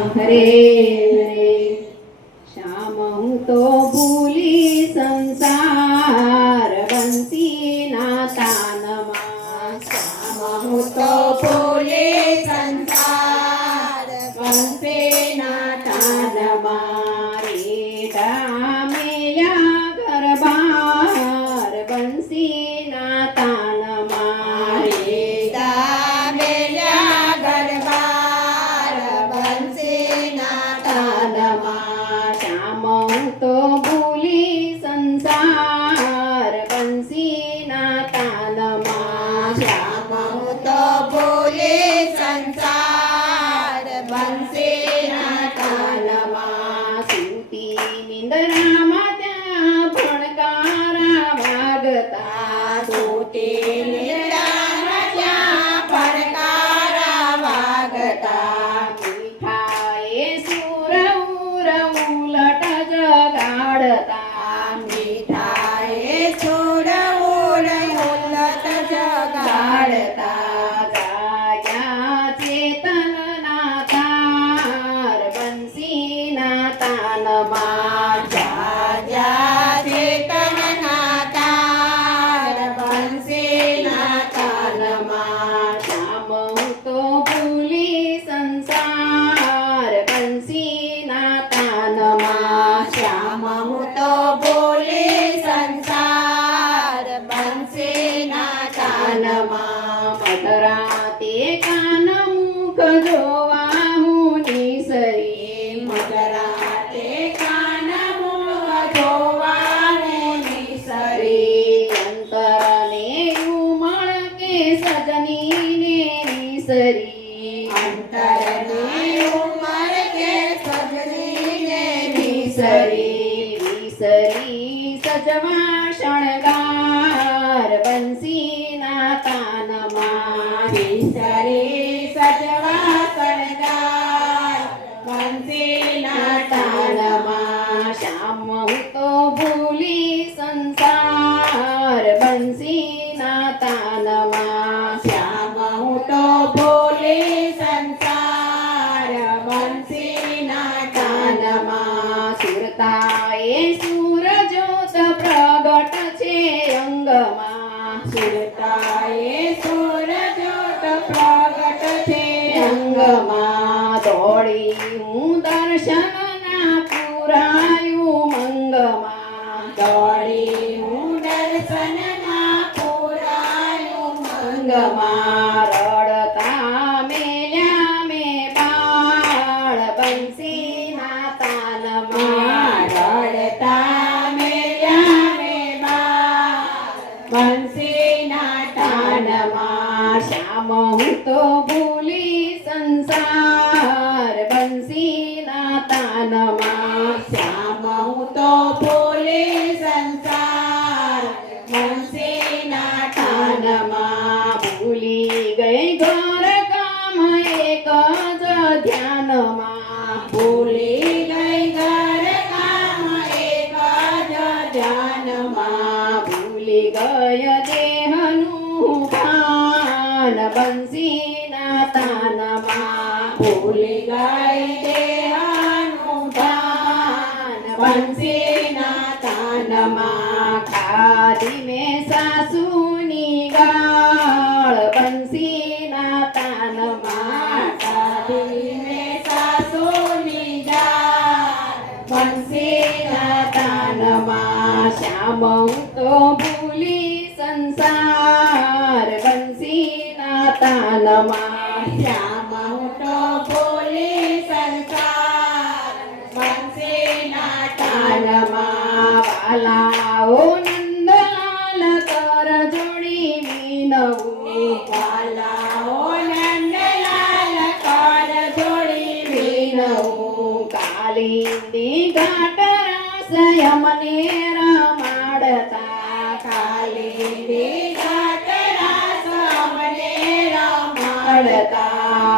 હરે હરે. શ્યામ હું તો ભૂલી સંસાર બંસીના તાનમાં. શ્યામ હું તો ભૂલે સંસાર બંસીના તાનમાં. રેડા મેલ્યા ઘર બહાર બંસીના તાનમાં. રેડા મેલ્યા ગરબાર બંસીના તાનમાં. શ્યામ હું તો ભૂલી સંસાર બંસીના તાનમાં. શ્યામ હું તો ભૂલે સંસાર બંસીના તાનમાં. સૂતી નિંદરામાં ત્યાં ભણકારા વાગતા. સૂતી નિંદ્રામાં ત્યાં પડકારા વાગતા. મીઠાએ સુર ઉલટ જગાડતા. મીઠાએ સુર ઉલટ જગાડતા. જાગ્યા ચેતનના તાર બંસીના તાનમાં. જાગ્યા ચેતનના તાર બંસીના તાનમાં. શ્યામ હું તો ભૂલી સંસાર બંસીના તાનમાં. શ્યામ હું તો ભૂલે સંસાર બંસીના તાનમાં. મધરાતે કાન મુખ જોવા હું નિસરી. મધરાતે કાન મુખ જોવાનું નિસરી. અંતરને ઉમળકે સજનીને નિસરી. અંતરને ઉમર કે સજનીને નિસરી વિસરી સજવા શણગાર બંસીના તાનમાં. વિસરી સજવા શણગાર બંસીના તાનમાં. શ્યામ હું તો ભૂલી સંસાર બંસીના તાનમાં. શ્યામ હું તો ભૂલે સંસાર બંસીના તાનમાં. સુરતાએ સૂરજોત પ્રગટ છે અંગમાં. સુરતાએ સૂરજોત પ્રગટ છે અંગમાં દોડી હું દર્શનના પુરાયું મંગમાં. દોડી હું દર્શનના પુરાયું મંગમાં. અંગમાં રડતા મેલ્યા મેં બાળ બંસીના તાનમાં. રડતા મેલ્યા મે બાળ બંસીના તાનમાં. શ્યામ હું તો ભૂલી સંસાર બંસીના તાનમાં. શ્યામ હું તો ભૂલે સંસાર બંસીના તાનમાં. ભૂલી ગઈ ઘર કામ એક જ ધ્યાનમાં. ભૂલી ગઈ ઘર કામ એક જ ધ્યાનમાં. ભૂલી ગય દેહનું ભાન બંસીના તાનમાં. ભૂલી ગઈ દેહનું ભાન બંસીના તાનમાં. ખાધી મેં સાસુની ગાળ બંસીના તાનમાં. ખાધી મેં સાસુની ગાળ બંસીના તાનમાં. શ્યામ હું તો ભૂલી સંસાર બંસીના તાનમાં. શ્યામ હું તો ભૂલે સંસાર બંસીના તાનમાં. વાલાઓ નંદલાલ કર જોડી વિનવું. વાલાઓ નંદલાલ કર જોડી વિનવું. કાલિંદી ઘાટ રાસ અમને રમાડતા. કાલિંદી ઘાટ રાસ અમને રમાડતા.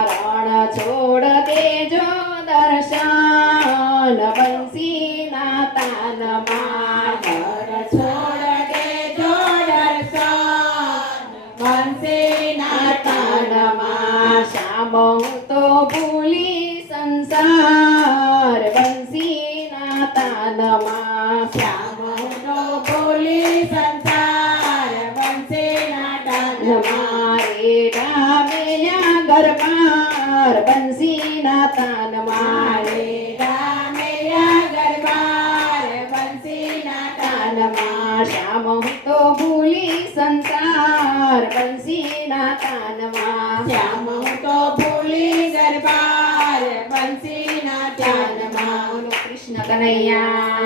રણ છોડ દેજો દર્શન બંસીના તાનમાં. ઘર છોડ દેજો દર્શન બંસીના તાનમાં. શ્યામ હું તો ભૂલી સંસાર સંસાર બંસીના તાનમાં શ્યામ હું તો ભૂલી સંસાર બંસીના તાનમાં મારે રામેયા ગરબાર બંસીના તાનમાં મારે રામૈયા ગરબાર બંસીના તાનમાં શ્યામ હું તો ભૂલી સંસાર બંસીના તાનમાં શ્યામ હું તો ભૂલી ગરબાર બંસીના તાનમાં કૃષ્ણ કનૈયા